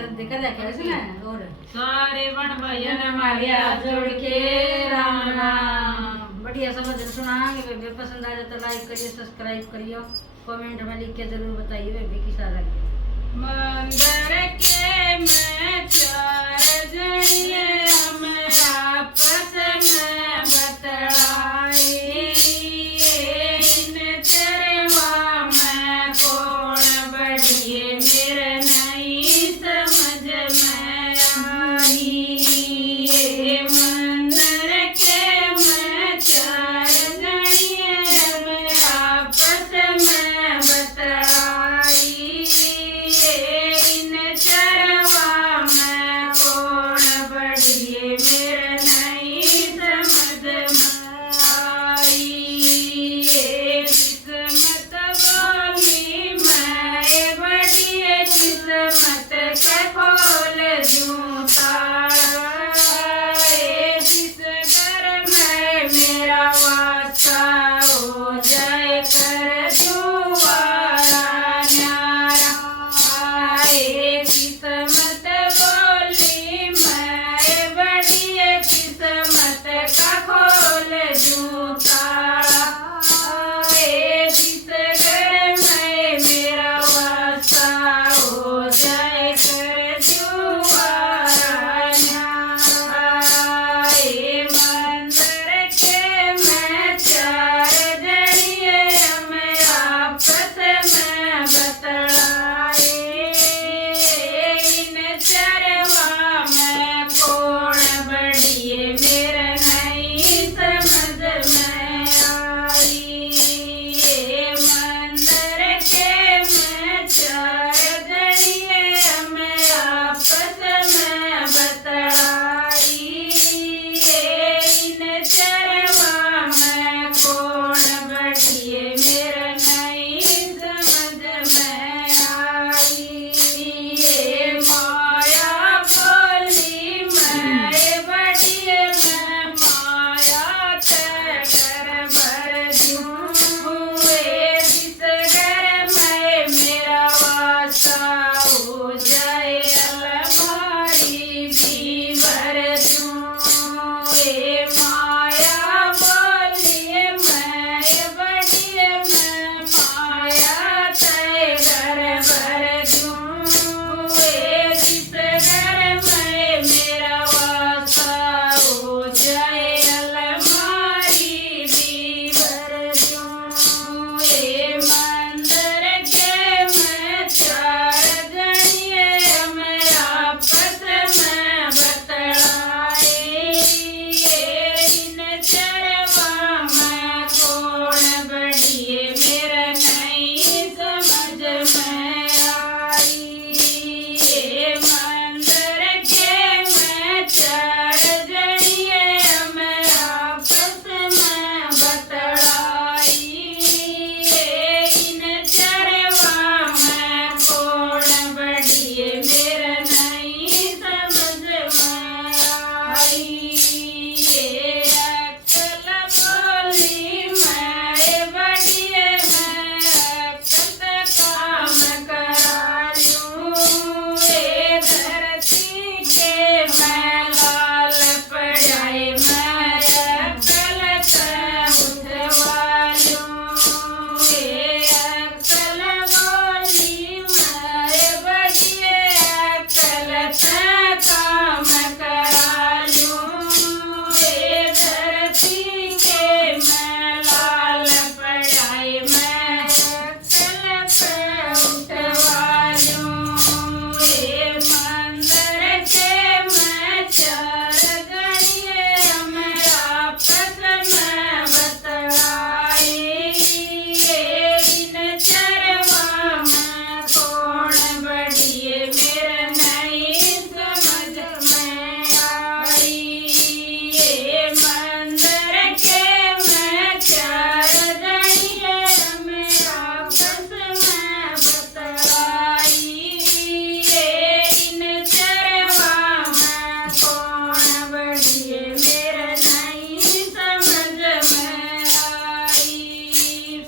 कर देखा देखा इसने और सारे बन भैया ने मारिया जोड़ के राम राम। बढ़िया सा भजन सुनाएंगे बेबे, पसंद आ जाए तो लाइक करिए, सब्सक्राइब करिए, कमेंट में लिख के जरूर बताइए बेबे कैसा लगे। मंदिर के में चार जड़िए हम आपस में बतलाए, इन चरवा में कौन बढ़िए मेरे नहीं समझ में आई। मंदिर के में चार जड़िए हम आपस में बतलाई, इन चरवा में कौन बढ़िए मेरे नहीं समझ में आई। किस्मत बोली मैं बढ़िए किस्मत का खोल दूं तारा, जिस घर में मेरा वास्ता हो जाए कर दुआरा न्यारा। किस्मत बोली मैं बढ़िए किस्मत का खोल दूं तारा, जिस घर में मेरा वास्ता हो जाए कर दुआरा न्यारा। मंदिर के में चार जड़िए हम आपस में बतलाए, इन चरवा में कौन बढ़िए मेरे नहीं समझ में आई। मंदिर के में चार जड़िए हम आपस में बतलाई, इन चरवा में कौन बढ़िए मेरे नहीं समझ में आई। माया बोली मैं बढ़िए मैं माया ते घर भर दूं, जिस घर में मेरा वासा हो जाए अलमारी भी भर दूं। माया बोली मैं बढ़िए मैं माया ते घर भर दूं, जिस घर में मेरा वासा हो जाए अलमारी भी भर दूं। मंदिर के में चार जड़िए हम आपस में बतलाए, इन चरवा में कौन बढ़िए मेरा नहीं समझ में आई। मंदिर के में चार जड़िए हम आपस में बतलाई, इन चरवा में कौन बढ़िए मेरा नहीं समझ में आई। अक्ल बोली मैं बढ़िए मैं अक्ल काम करा लूं, धरती के मैं लाल पढ़ाई मैं अक्ल से उठवा लूं। अक्ल बोली मैं बढ़िए अक्ल से काम करा लूं, धरती के मैं लाल पढ़ाई मैं अक्ल से उठवा लूं। मंदिर के में चार जड़िए हम आपस में बतलाई, इन चरवा में कौन बढ़िए मेरे नहीं समझ में आई। मंदिर के में चार जड़िए हम आपस में बतलाई, इन चरवा में कौन बढ़िए मेरे नहीं समझ में आई।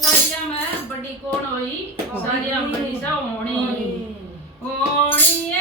सरिया में बड़ी कौन होई, सरिया बड़ी सा होनी होनी